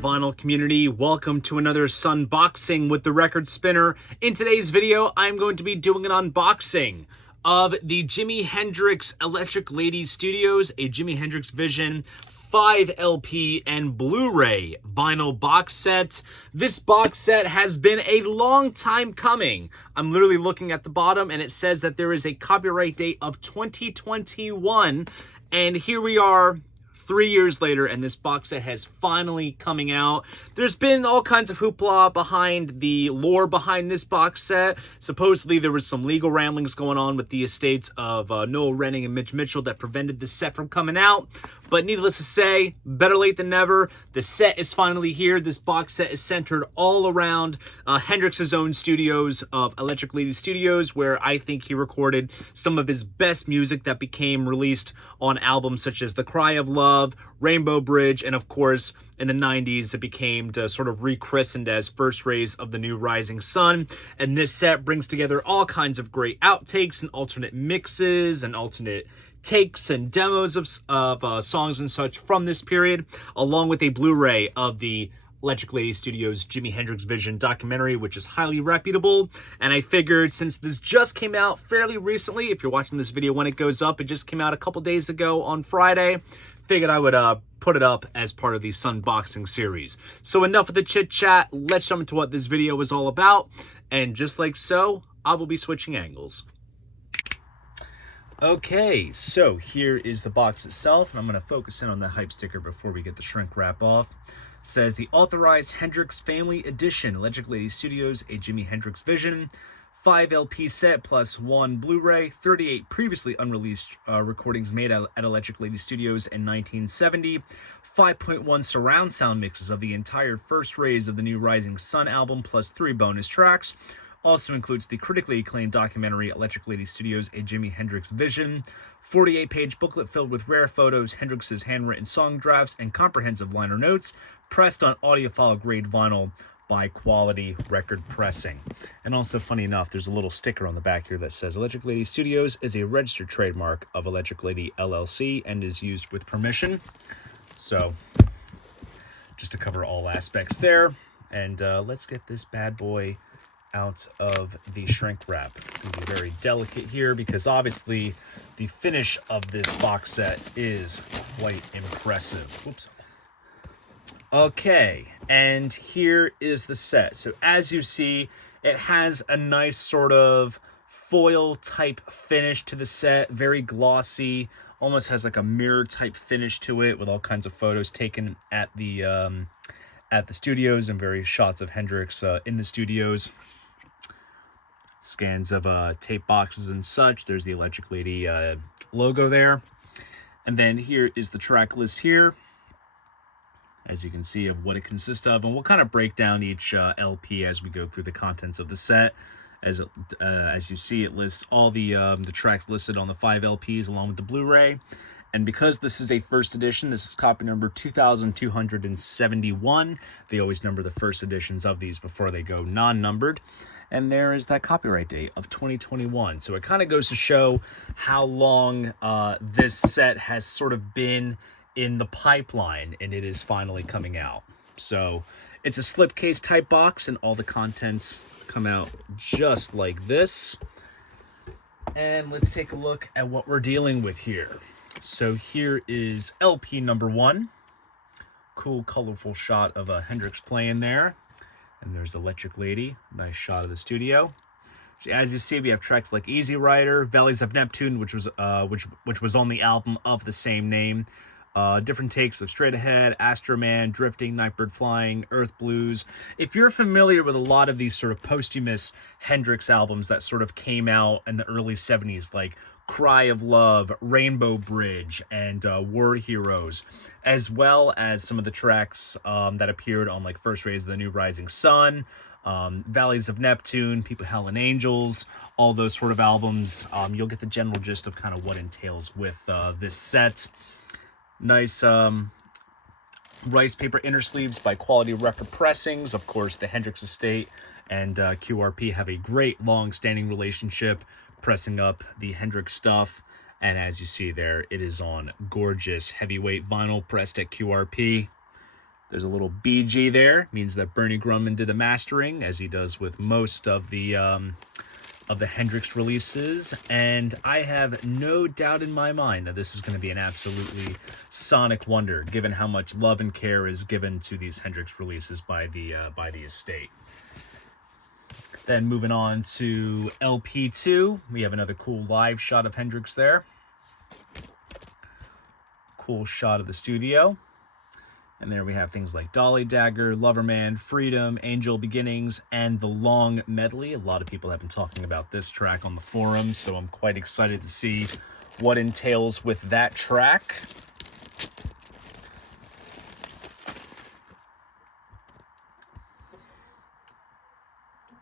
vinyl community? Welcome to another Sunboxing with the Record Spinner. In today's video, I'm going to be doing an unboxing of the Jimi Hendrix Electric Lady Studios, a Jimi Hendrix Vision 5LP and Blu-ray vinyl box set. This box set has been a long time coming. I'm literally looking at the bottom and it says that there is a copyright date of 2021, and here we are 3 years later, and this box set has finally coming out. There's been all kinds of hoopla behind the lore behind this box set. Supposedly there was some legal ramblings going on with the estates of Noel Renning and Mitch Mitchell that prevented this set from coming out. But needless to say, better late than never. The set is finally here. This box set is centered all around Hendrix's own studios of Electric Lady Studios, where I think he recorded some of his best music that became released on albums such as The Cry of Love, Rainbow Bridge, and of course, in the 90s, it became sort of rechristened as First Rays of the New Rising Sun. And this set brings together all kinds of great outtakes and alternate mixes and alternate takes and demos of songs and such from this period, along with a Blu-ray of the Electric Lady Studios Jimi Hendrix Vision documentary, which is highly reputable. And I figured, since this just came out fairly recently, if you're watching this video when it goes up, it just came out a couple days ago on Friday, figured I would put it up as part of the Sunboxing series. So enough of the chit chat, let's jump into what this video is all about. And just like so, I will be switching angles. Okay, so here is the box itself, and I'm going to focus in on the hype sticker before we get the shrink wrap off. It says the authorized Hendrix Family Edition, Electric Lady Studios, a Jimi Hendrix Vision, 5 LP set plus 1 Blu-ray, 38 previously unreleased recordings made at Electric Lady Studios in 1970, 5.1 surround sound mixes of the entire First Rays of the New Rising Sun album plus 3 bonus tracks. Also includes the critically acclaimed documentary Electric Lady Studios, a Jimi Hendrix Vision, 48-page booklet filled with rare photos, Hendrix's handwritten song drafts, and comprehensive liner notes, pressed on audiophile-grade vinyl by Quality Record Pressing. And also, funny enough, there's a little sticker on the back here that says Electric Lady Studios is a registered trademark of Electric Lady LLC and is used with permission. So, just to cover all aspects there. And let's get this bad boy out of the shrink wrap. It's going to be very delicate here because obviously the finish of this box set is quite impressive. Whoops. Okay, and here is the set. So as you see, it has a nice sort of foil type finish to the set, very glossy, almost has like a mirror type finish to it with all kinds of photos taken at the studios and various shots of Hendrix in the studios. Scans of tape boxes and such. There's the Electric Lady logo there. And then here is the track list here, as you can see, of what it consists of. And we'll kind of break down each LP as we go through the contents of the set. As you see, it lists all the tracks listed on the 5 LPs along with the Blu-ray. And because this is a first edition, this is copy number 2271. They always number the first editions of these before they go non-numbered. And there is that copyright date of 2021. So it kind of goes to show how long this set has sort of been in the pipeline, and it is finally coming out. So it's a slipcase type box, and all the contents come out just like this. And let's take a look at what we're dealing with here. So here is LP number 1. Cool, colorful shot of a Hendrix playing there. And there's Electric Lady. Nice shot of the studio. So as you see, we have tracks like Easy Rider, Valleys of Neptune, which was on the album of the same name. Different takes of Straight Ahead, Astro Man, Drifting, Nightbird Flying, Earth Blues. If you're familiar with a lot of these sort of posthumous Hendrix albums that sort of came out in the early 70s, like Cry of Love, Rainbow Bridge, and War Heroes, as well as some of the tracks that appeared on like First Rays of the New Rising Sun, Valleys of Neptune, People Howlin' Angels, all those sort of albums. You'll get the general gist of kind of what entails with this set. Nice rice paper inner sleeves by Quality Record Pressings. Of course, the Hendrix Estate and QRP have a great long-standing relationship, pressing up the Hendrix stuff. And as you see there, it is on gorgeous heavyweight vinyl pressed at QRP. There's a little BG there, means that Bernie Grundman did the mastering, as he does with most of the Hendrix releases, and I have no doubt in my mind that this is going to be an absolutely sonic wonder, given how much love and care is given to these Hendrix releases by the estate. Then moving on to LP2, we have another cool live shot of Hendrix there. Cool shot of the studio. And there we have things like Dolly Dagger, Loverman, Freedom, Angel Beginnings, and the Long Medley. A lot of people have been talking about this track on the forum, so I'm quite excited to see what entails with that track.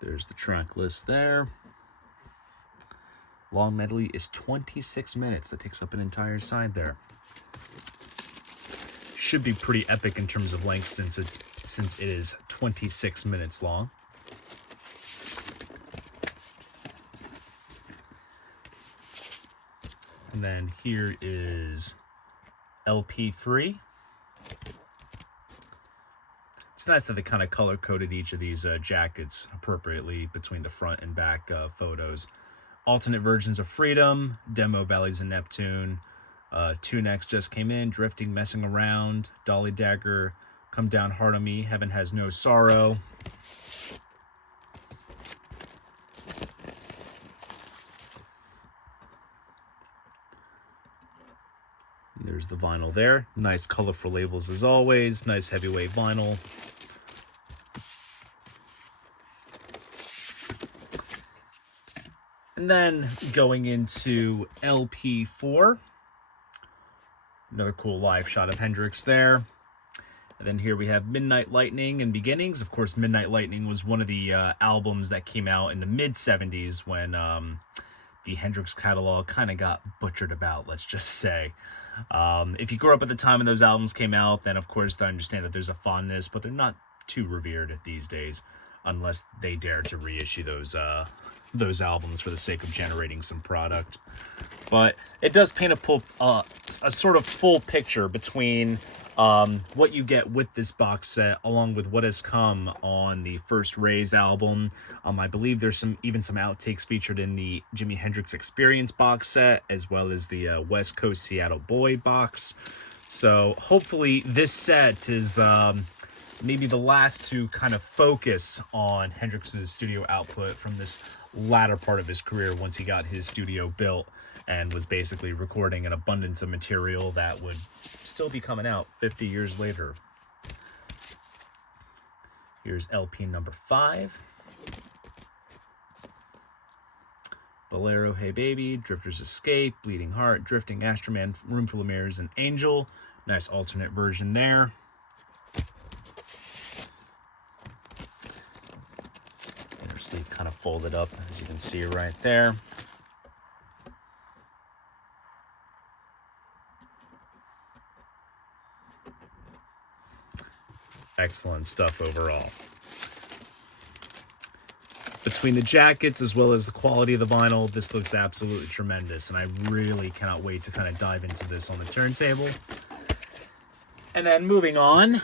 There's the track list there. Long Medley is 26 minutes. That takes up an entire side there. Should be pretty epic in terms of length since it is 26 minutes long. And then here is LP3. It's nice that they kind of color-coded each of these jackets appropriately between the front and back photos. Alternate versions of Freedom, Demo Valleys of Neptune, Two Next Just Came In, Drifting, Messing Around, Dolly Dagger, Come Down Hard on Me, Heaven Has No Sorrow. And there's the vinyl there. Nice colorful labels as always. Nice heavyweight vinyl. And then going into LP4. Another cool live shot of Hendrix there. And then here we have Midnight Lightning and Beginnings. Of course, Midnight Lightning was one of the albums that came out in the mid-70s when the Hendrix catalog kind of got butchered about, let's just say. If you grew up at the time when those albums came out, then of course I understand that there's a fondness, but they're not too revered these days unless they dare to reissue those albums for the sake of generating some product. But it does paint a sort of full picture between what you get with this box set, along with what has come on the first Raise album. I believe there's even some outtakes featured in the Jimi Hendrix Experience box set, as well as the West Coast Seattle Boy box. So hopefully this set is maybe the last to kind of focus on Hendrix's studio output from this latter part of his career, once he got his studio built and was basically recording an abundance of material that would still be coming out 50 years later. Here's LP number 5. Bolero, Hey Baby, Drifter's Escape, Bleeding Heart, Drifting, Astroman, Roomful of Mirrors, and Angel. Nice alternate version there. Their sleeve kind of folded up, as you can see right there. Excellent stuff overall. Between the jackets as well as the quality of the vinyl, this looks absolutely tremendous, and I really cannot wait to kind of dive into this on the turntable. And then moving on,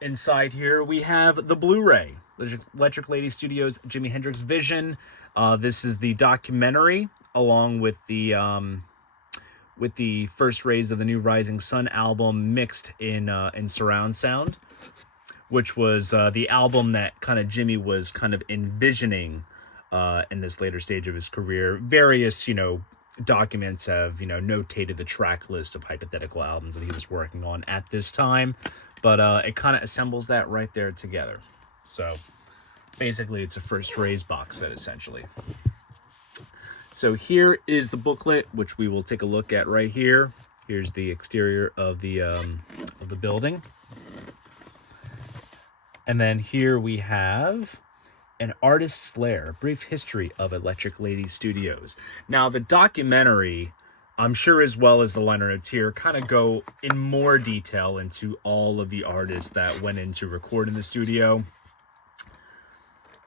inside here we have the Blu-ray, Electric Lady Studios' Jimi Hendrix Vision. This is the documentary, along with the first Rays of the New Rising Sun album mixed in surround sound, which was the album that kind of Jimmy was kind of envisioning in this later stage of his career. Various, documents have, notated the track list of hypothetical albums that he was working on at this time, but it kind of assembles that right there together. So basically it's a first Rays box set, essentially. So here is the booklet, which we will take a look at right here. Here's the exterior of the building. And then here we have An Artist's Lair, a brief history of Electric Lady Studios. Now, the documentary, I'm sure as well as the liner notes here, kind of go in more detail into all of the artists that went in to record in the studio,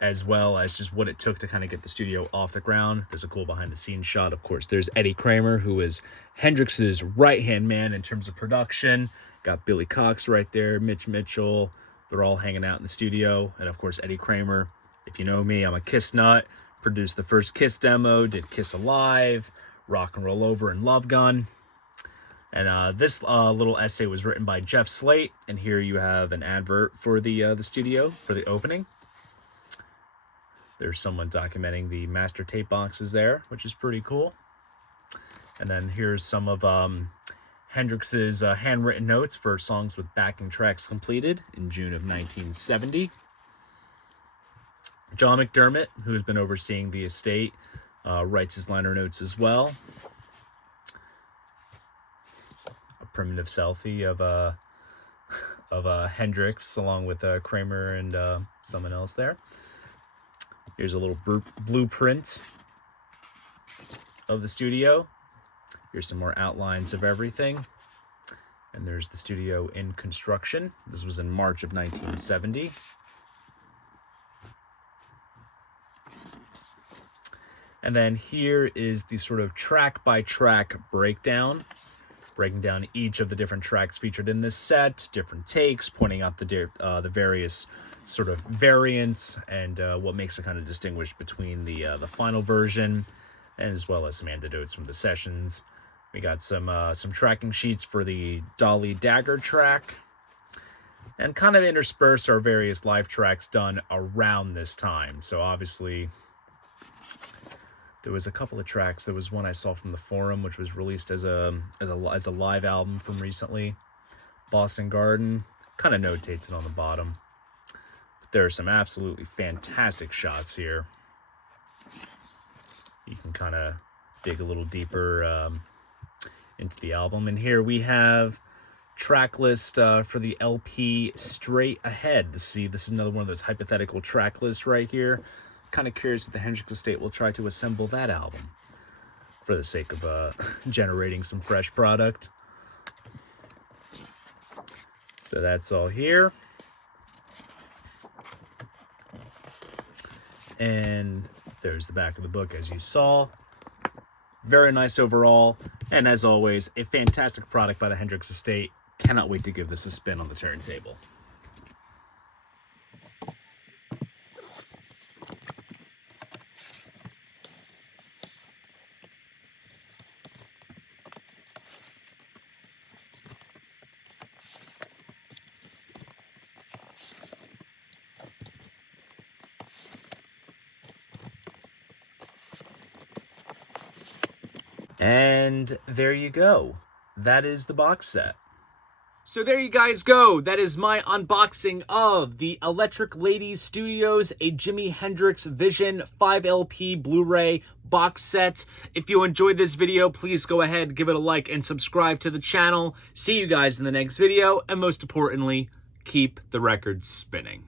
as well as just what it took to kind of get the studio off the ground. There's a cool behind-the-scenes shot, of course. There's Eddie Kramer, who is Hendrix's right-hand man in terms of production, Got Billy Cox right there, Mitch Mitchell. They're all hanging out in the studio. And of course, Eddie Kramer. If you know me, I'm a Kiss nut. Produced the first Kiss demo, did Kiss Alive, Rock and Roll Over, and Love Gun. And this little essay was written by Jeff Slate. And here you have an advert for the studio, for the opening. There's someone documenting the master tape boxes there, which is pretty cool. And then here's some of Hendrix's handwritten notes for songs with backing tracks completed in June of 1970. John McDermott, who has been overseeing the estate, writes his liner notes as well. A primitive selfie of Hendrix along with Kramer and someone else there. Here's a little blueprint of the studio. Here's some more outlines of everything. And there's the studio in construction. This was in March of 1970. And then here is the sort of track-by-track breakdown, breaking down each of the different tracks featured in this set, different takes, pointing out the various sort of variants and what makes it kind of distinguish between the final version, and as well as some anecdotes from the sessions. We got some tracking sheets for the Dolly Dagger track, and kind of interspersed our various live tracks done around this time. So obviously there was a couple of tracks. There was one I saw from the forum, which was released as a live album from recently. Boston Garden kind of notates it on the bottom. But there are some absolutely fantastic shots here. You can kind of dig a little deeper into the album. And here we have track list for the LP Straight Ahead. See, this is another one of those hypothetical track lists right here. Kind of curious if the Hendrix estate will try to assemble that album for the sake of generating some fresh product. So that's all here. And there's the back of the book, as you saw. Very nice overall. And as always, a fantastic product by the Hendrix estate. Cannot wait to give this a spin on the turntable. And there you go. That is the box set. So there you guys go. That is my unboxing of the Electric Lady Studios, a Jimi Hendrix Vision 5LP Blu-ray box set. If you enjoyed this video, please go ahead, give it a like, and subscribe to the channel. See you guys in the next video, and most importantly, keep the records spinning.